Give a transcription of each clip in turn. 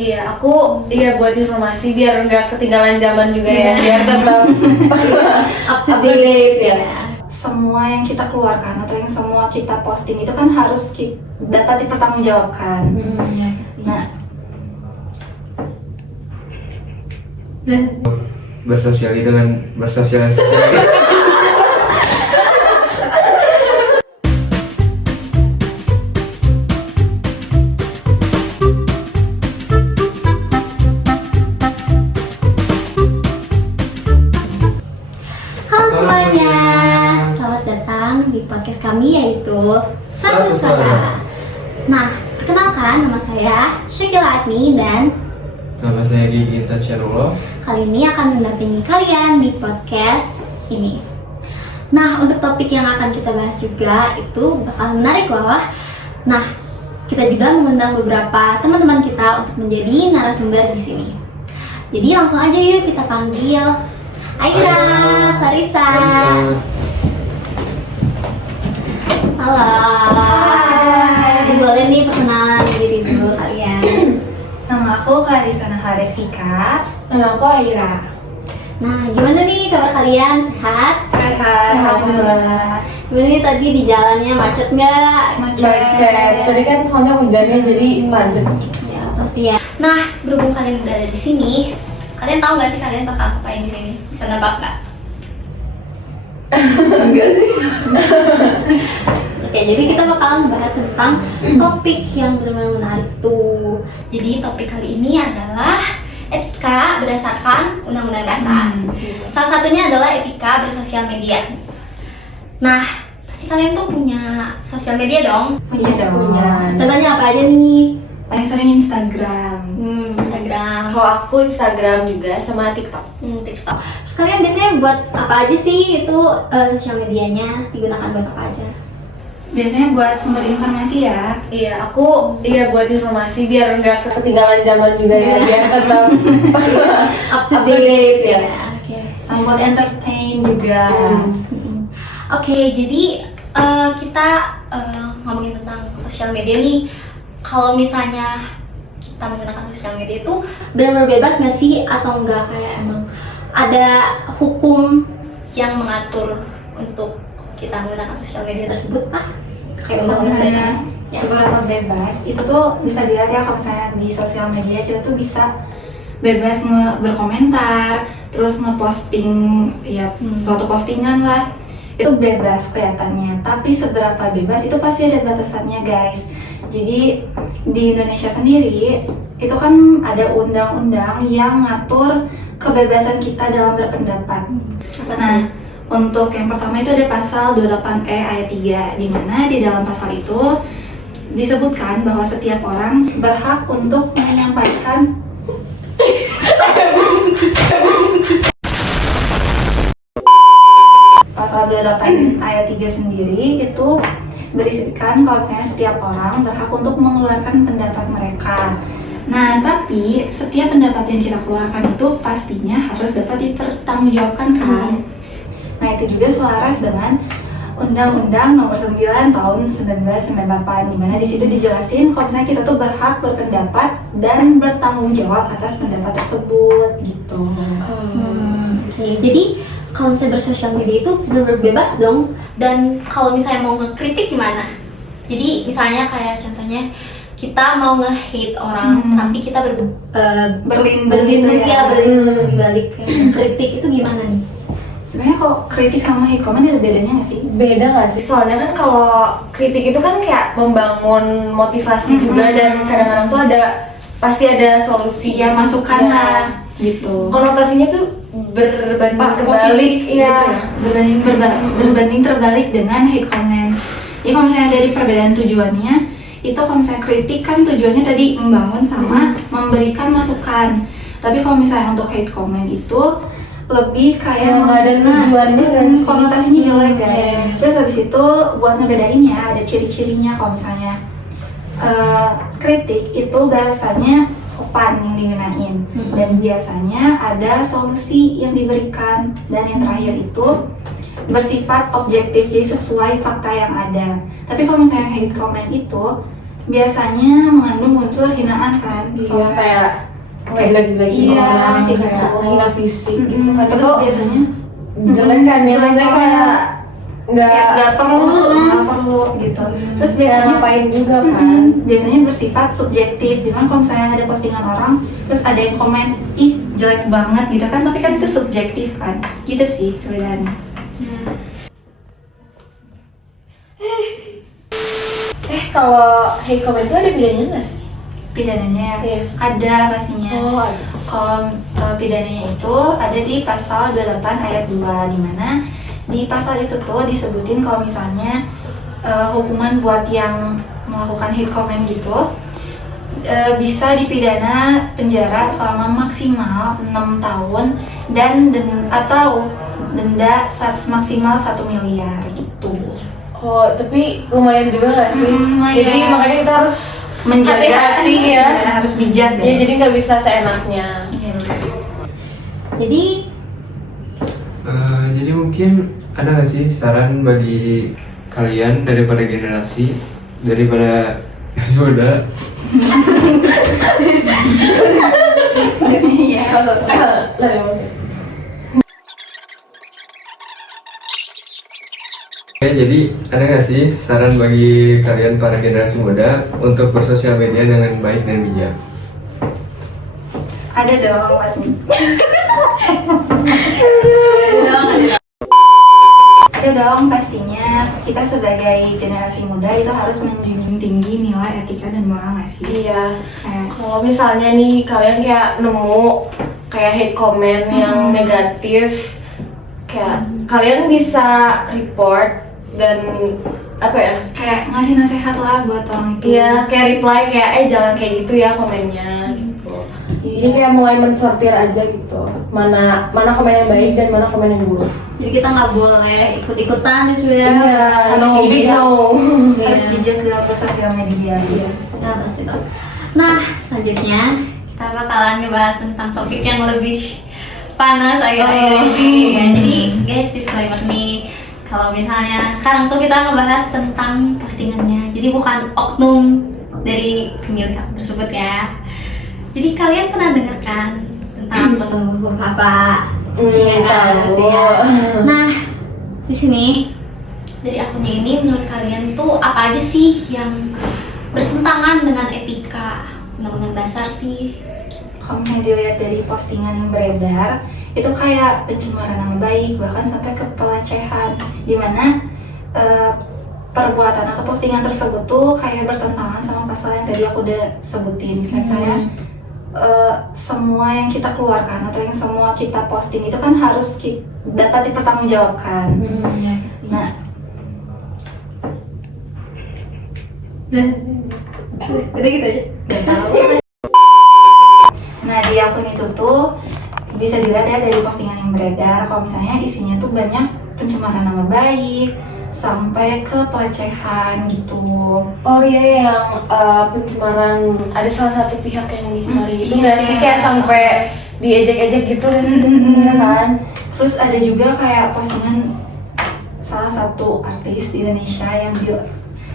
Iya, aku buat informasi biar nggak ketinggalan zaman juga ya, biar tetap Up to date ya. Semua yang kita keluarkan atau yang semua kita posting itu kan harus dapat dipertanggungjawabkan. Nah, bersosialisasi. Halo semuanya, selamat datang di podcast kami yaitu Satu Suara. Nah, perkenalkan nama saya Syakila Adni dan Nama saya Gigi Tasyarullah. kali ini akan mendampingi kalian di podcast ini. Nah, untuk topik yang akan kita bahas juga itu bakal menarik loh. Nah, kita juga mengundang beberapa teman-teman kita untuk menjadi narasumber di sini. Jadi langsung aja yuk kita panggil Aira, Clarissa. Halo. Hai. Boleh nih perkenalan diri dulu kalian. nama aku Clarissa Nahareska. Nama aku Aira. Nah, gimana nih kabar kalian? Sehat? Sehat, alhamdulillah. Gimana nih tadi di jalannya macet nggak? Macet. Tadi kan soalnya hujannya jadi padat. Ya pasti ya. Nah, berhubung kalian udah ada di sini, kalian tahu nggak sih kalian bakal ngapain di sini? Bisa nebak nggak? Enggak sih. Oke, jadi kita bakalan bahas tentang topik yang benar-benar menarik tuh. Jadi topik kali ini adalah etika berdasarkan Undang-Undang Dasar. Salah satunya adalah etika bersosial media. Nah, pasti kalian tuh punya sosial media dong? Punya dong. Punya. Contohnya apa aja nih? Paling sering Instagram. Instagram, Kalau aku Instagram juga sama TikTok. TikTok. Terus kalian biasanya buat apa aja sih itu sosial medianya digunakan buat apa aja? Biasanya buat sumber informasi ya. Iya, aku buat informasi biar nggak ketinggalan zaman juga ya, biar tetap Up to Up to date date, ya. ya. Oke. Sama buat entertain juga. Oke, jadi kita ngomongin tentang sosial media nih. Kalau misalnya kita menggunakan sosial media itu benar-benar bebas nggak sih atau enggak, kayak emang ada hukum yang mengatur untuk kita menggunakan sosial media tersebut kah? Kayak Kalau undang-undang misalnya dasar. Ya. seberapa bebas itu tuh bisa dilihat ya. Kalau misalnya di sosial media kita tuh bisa bebas berkomentar, terus ngeposting ya suatu postingan lah, itu bebas kelihatannya. Tapi seberapa bebas itu pasti ada batasannya guys. Jadi di Indonesia sendiri itu kan ada undang-undang yang ngatur kebebasan kita dalam berpendapat. Nah, untuk yang pertama itu ada pasal 28E ayat 3, di mana di dalam pasal itu disebutkan bahwa setiap orang berhak untuk menyampaikan pasal 28 ayat 3 sendiri itu berisikan kalau misalnya setiap orang berhak untuk mengeluarkan pendapat mereka. Nah, tapi setiap pendapat yang kita keluarkan itu pastinya harus dapat dipertanggungjawabkan kan. Nah, itu juga selaras dengan Undang-Undang Nomor 9 Tahun 1998, di mana di situ dijelasin kalau misalnya kita tuh berhak berpendapat dan bertanggung jawab atas pendapat tersebut gitu. Oke, jadi kalau misalnya bersosial media itu benar-benar bebas dong. Dan kalau misalnya mau ngekritik gimana? Jadi misalnya kayak contohnya kita mau nge-hate orang, tapi kita Berlindung berlindung gitu ya, ya. berlindung di balik kritik itu gimana nih? Sebenarnya kok kritik sama hate comment ada bedanya nggak sih? Beda nggak sih? Soalnya kan kalau kritik itu kan kayak membangun motivasi juga, dan kadang-kadang tuh pasti ada solusi. Iya, masukan Ya. lah gitu. Konotasinya tuh berbanding Positif kebalik, gitu ya. Berbanding terbalik dengan hate comments. Jadi kalau misalnya dari perbedaan tujuannya, itu kalau misalnya kritik kan tujuannya tadi membangun sama memberikan masukan. Tapi kalau misalnya untuk hate comment itu lebih kayak nggak ada tujuannya kan sih? konotasinya jelek guys. Iya. Terus habis itu buat ngebedainnya ada ciri-cirinya. Kalau misalnya kritik itu bahasanya sopan yang digunain, dan biasanya ada solusi yang diberikan, dan yang terakhir itu bersifat objektif, jadi sesuai fakta yang ada. Tapi kalau misalnya hate comment itu biasanya mengandung unsur hinaan kan. Iya, kayak nggak gila-gila gitu Iya, orang, kayak kayak gitu. menghina fisik gitu kan. Terus Itu biasanya jelek kan ya, jelek maksudnya banget. kayak nggak perlu gitu. Terus biasanya ngapain juga kan. biasanya bersifat subjektif. Dimana kalau misalnya ada postingan orang, terus ada yang komen, ih jelek banget gitu kan, tapi kan itu subjektif kan. Gitu sih perbedaannya. Kalau hate comment itu ada bedanya nggak sih? Pidananya Iya. ada pastinya. ada. Kalau pidananya itu ada di pasal 28 ayat 2, di mana di pasal itu tuh disebutin kalau misalnya hukuman buat yang melakukan hate comment gitu bisa dipidana penjara selama maksimal 6 tahun dan atau denda maksimal 1 miliar gitu. Oh, tapi lumayan juga nggak sih? Lumayan. Jadi makanya kita harus Menjaga hati-hati ya. harus bijak Ya, jadi nggak bisa seenaknya. Jadi Jadi mungkin ada nggak sih saran bagi kalian daripada generasi daripada muda? Iya. Oke, jadi ada nggak sih saran bagi kalian para generasi muda untuk bersosial media dengan baik dan bijak? Ada dong pasti. Ada dong pastinya. Kita sebagai generasi muda itu harus menjunjung tinggi nilai etika dan moral nggak sih? Iya. Kayak Kalau misalnya nih kalian kayak nemu kayak hate comment yang negatif, kayak kalian bisa report dan apa ya? kayak ngasih nasihat lah buat orang itu. Iya, kayak reply kayak jangan kayak gitu ya komennya gitu. Jadi kayak mulai mensortir aja gitu. Mana komen yang baik dan mana komen yang buruk. jadi kita nggak boleh ikut-ikutan gitu ya. Iya, Harus no big bijak. no. Harus bijak dalam bersosial media. Iya. Ya, pasti dong. Nah, selanjutnya kita bakalan ngebahas tentang topik yang lebih panas akhir-akhir ini. Ya, jadi guys, disclaimer nih, kalau misalnya sekarang tuh kita ngebahas tentang postingannya, jadi bukan oknum dari pemilik akun tersebut ya. Jadi kalian pernah dengar kan tentang akun Bapak? Iya, Tahu. pastinya. Nah, di sini dari akunnya ini menurut kalian tuh apa aja sih yang bertentangan dengan etika undang-undang dasar sih? Kalau misalnya dilihat dari postingan yang beredar, itu kayak pencemaran nama baik, bahkan sampai ke pelecehan, dimana perbuatan atau postingan tersebut tuh kayak bertentangan sama pasal yang tadi aku udah sebutin. Kan kayak semua yang kita keluarkan atau yang semua kita posting itu kan harus dapat dipertanggungjawabkan. Ya, Nah, udah gitu aja. Nah, di akun itu tuh bisa dilihat ya dari postingan yang beredar, kalau misalnya isinya tuh banyak pencemaran nama baik sampai ke pelecehan gitu. Oh iya, yang pencemaran, ada salah satu pihak yang dicemari gitu Iya. nggak sih, kayak sampai diejek-ejek gitu ya kan? Terus ada juga kayak postingan salah satu artis di Indonesia yang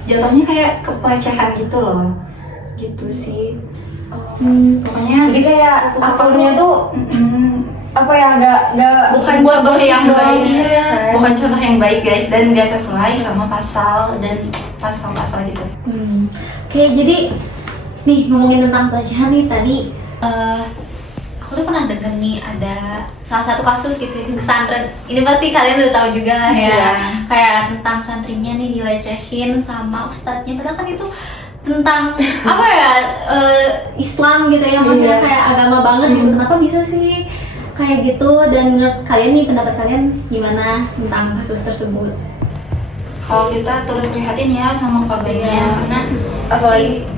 jatuhnya kayak ke pelecehan gitu loh, gitu sih. Pokoknya Jadi kayak akunnya tuh apa ya, nggak bukan buat contoh gosip yang doang baik, gitu ya kan? bukan contoh yang baik guys, dan nggak sesuai sama pasal dan pasal-pasal gitu. Oke, jadi nih ngomongin tentang pelecehan nih tadi, aku tuh pernah denger nih ada salah satu kasus gitu ya di pesantren. Ini pasti kalian udah tahu juga lah ya. Iya. Kayak tentang santrinya nih dilecehin sama ustadznya, padahal kan itu tentang apa ya, Islam gitu ya, maksudnya Iya. kayak agama banget gitu. Kenapa bisa sih kayak gitu? Dan menurut kalian nih, pendapat kalian gimana tentang kasus tersebut? Kalau kita turut prihatin ya sama korbannya, Iya. karena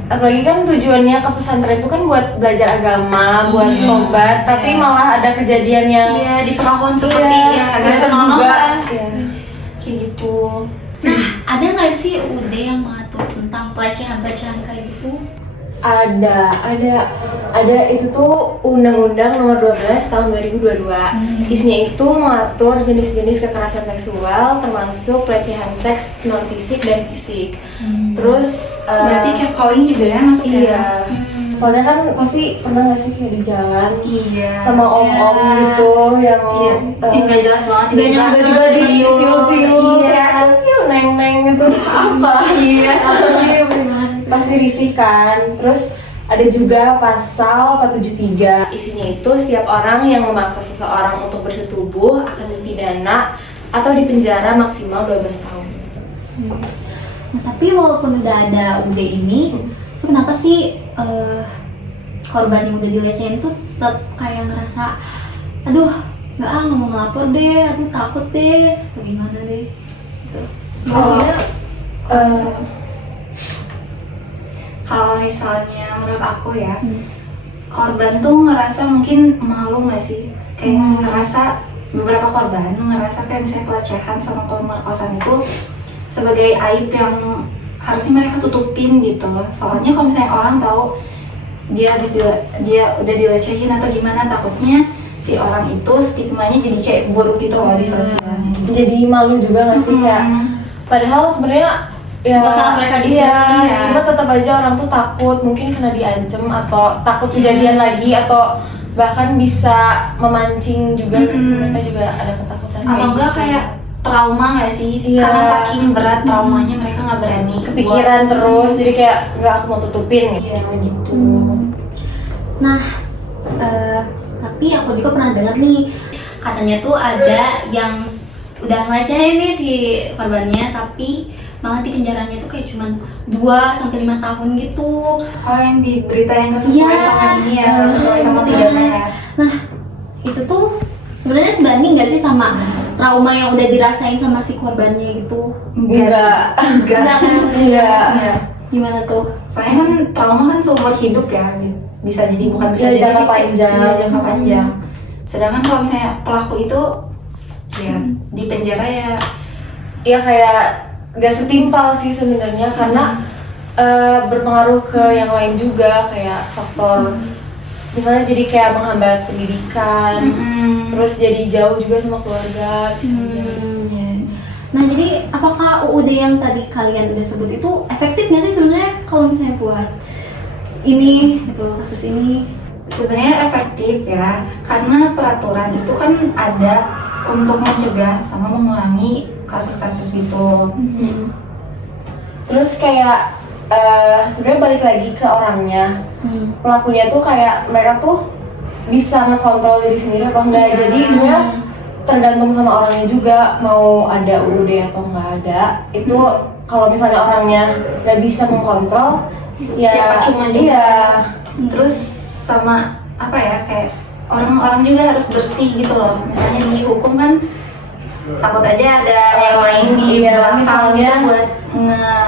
apalagi kan tujuannya ke pesantren itu kan buat belajar agama, buat Iya. tobat, tapi Iya. malah ada kejadian yang iya diperlakukan seperti ya nggak agak senonoh terduga. kan. Iya. Kayak gitu. Nah, ada nggak sih UUD yang mengatur tentang pelecehan-pelecehan kayak gitu? Ada itu tuh Undang-Undang Nomor 12 Tahun 2022. Isinya itu mengatur jenis-jenis kekerasan seksual termasuk pelecehan seks non fisik dan fisik. Terus Berarti catcalling juga ya masuknya? iya. Soalnya kan pasti pernah nggak sih kayak di jalan Iya. sama om-om Iya. gitu yang Yang nggak jelas banget, Nggak nyambung tiba-tiba di siul-siul Iya. kayak "Yuk, neng-neng" gitu apa Iya. pasti risih kan. Terus ada juga pasal 473, isinya itu setiap orang yang memaksa seseorang untuk bersetubuh akan dipidana atau dipenjara maksimal 12 tahun. Nah, tapi walaupun udah ada UD ini, tuh kenapa sih korban yang udah dilecehin tuh tetap kayak ngerasa, aduh, nggak mau ngelapor deh, aduh takut deh, atau gimana deh? Gitu. Maksudnya Kalau misalnya menurut aku ya, korban tuh ngerasa mungkin malu nggak sih? Kayak ngerasa, beberapa korban ngerasa kayak misalnya pelecehan sama pemerkosaan itu sebagai aib yang harusnya mereka tutupin gitu. Soalnya kalau misalnya orang tahu dia udah dilecehin atau gimana, takutnya si orang itu stigmanya jadi kayak buruk gitu loh di sosial. jadi malu juga nggak sih kayak padahal sebenarnya ya Bukan salah mereka juga. iya, Iya. cuma tetap aja orang tuh takut mungkin karena diancem atau takut kejadian lagi atau bahkan bisa memancing juga mereka juga ada ketakutan Atau enggak gitu. kayak trauma nggak sih? Iya. Karena saking berat traumanya mereka nggak berani kepikiran terus jadi kayak nggak aku mau tutupin gitu. Iya gitu. Nah, tapi aku juga pernah dengar nih, katanya tuh ada yang udah ngelecehin nih si korbannya, tapi malah di penjaranya tuh kayak cuman 2-5 tahun gitu. Oh, yang di berita yang nggak sesuai Iya. sama ini ya, nggak sesuai sama pidana ya. Nah, itu tuh sebenarnya sebanding nggak sih sama trauma yang udah dirasain sama si korbannya gitu? Enggak. Enggak kan? Enggak. Iya. Gimana tuh? Soalnya kan trauma kan seumur hidup ya, bisa jadi bukan bisa Iya, jadi jangka sih, panjang. iya, jangka panjang. Sedangkan kalau misalnya pelaku itu ya di penjara ya, Ya kayak gak setimpal sih sebenarnya karena berpengaruh ke yang lain juga kayak faktor misalnya jadi kayak menghambat pendidikan, terus jadi jauh juga sama keluarga bisa aja. iya. Nah, jadi apakah UUD yang tadi kalian udah sebut itu efektif nggak sih sebenarnya kalau misalnya buat ini gitu kasus ini? Sebenarnya efektif ya, karena peraturan itu kan ada untuk mencegah sama mengurangi kasus-kasus itu. Terus kayak sebenarnya balik lagi ke orangnya, pelakunya tuh kayak mereka tuh bisa ngekontrol diri sendiri apa enggak. Jadi sebenarnya tergantung sama orangnya juga mau ada UUD atau enggak ada. Itu kalau misalnya orangnya nggak bisa mengkontrol Ya, percuma juga. iya. Terus sama apa ya, kayak orang-orang juga harus bersih gitu loh. Misalnya dihukum kan takut aja ada yang lain di Iya, belakang misalnya gitu buat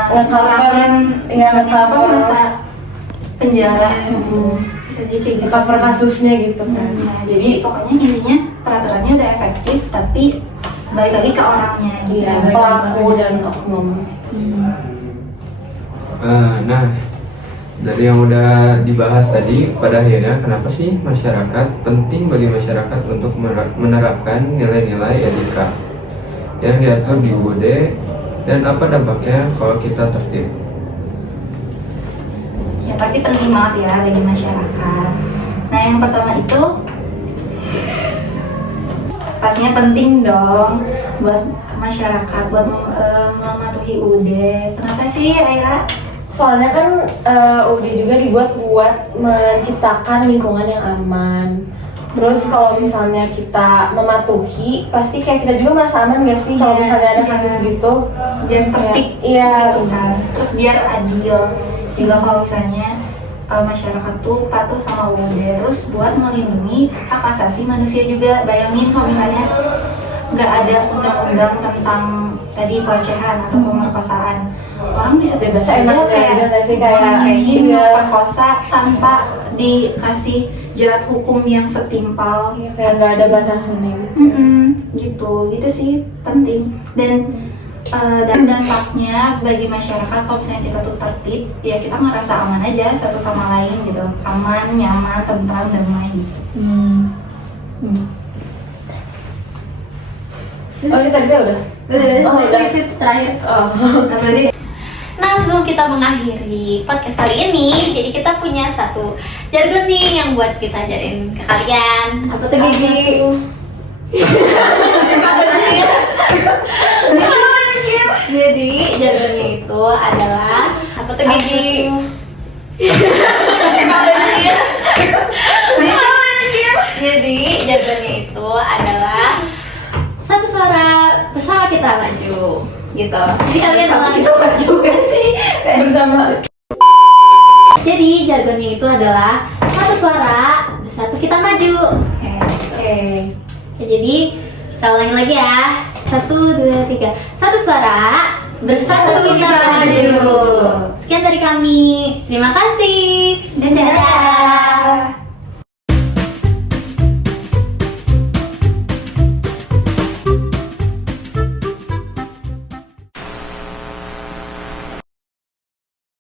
nge-cover, iya, nge-cover masa penjara. Mm-mm. Bisa jadi kayak gitu. Cover kasusnya gitu kan. Nah, jadi pokoknya intinya peraturannya udah efektif, tapi balik lagi ke orangnya gitu. Iya, Balik pelaku lagi. dan oknum. Nah, dari yang udah dibahas tadi, pada akhirnya kenapa sih masyarakat penting bagi masyarakat untuk menerapkan nilai-nilai etika yang diatur di UUD dan apa dampaknya kalau kita tertib? Ya pasti penting banget ya bagi masyarakat. Nah, yang pertama itu pastinya penting dong buat masyarakat buat mematuhi UUD. Kenapa sih, Aira? Soalnya kan UUD juga dibuat buat menciptakan lingkungan yang aman. Terus kalau misalnya kita mematuhi, pasti kayak kita juga merasa aman gak sih kalau Iya, misalnya ada iya. kasus gitu? Biar tertib Iya. gitu kan. Terus biar adil. Juga kalau misalnya masyarakat tuh patuh sama UUD, terus buat melindungi hak asasi manusia juga. Bayangin kalau misalnya nggak ada undang-undang tentang tadi pelecehan atau pemerkosaan, orang bisa bebas aja Seenaknya kayak aja nggak sih, kayak ngelecehin, iya. perkosa tanpa dikasih jerat hukum yang setimpal. Ya, kayak nggak ada batasannya gitu. Gitu sih penting. Dan Dan dampaknya bagi masyarakat kalau misalnya kita tuh tertib, ya kita ngerasa aman aja satu sama lain gitu, aman, nyaman, tentram, damai. Oh ini tadi udah. Oh, udah. Itu terakhir. Berarti Nah, sebelum kita mengakhiri podcast kali ini, jadi kita punya satu jargon nih yang buat kita ajarin ke kalian. Apa tuh Gigi? Jadi jargonnya itu adalah apa tuh Gigi? Jadi jargonnya itu adalah satu suara bersama kita maju, gitu. Jadi kalian kita maju kan sih? Bersama. Jadi jargonnya itu adalah satu suara bersatu kita maju. Oke. Ya, jadi kita ulangi lagi ya. 1, 2, 3. Satu suara bersatu kita maju. Sekian dari kami. Terima kasih. Dadah. Dadah.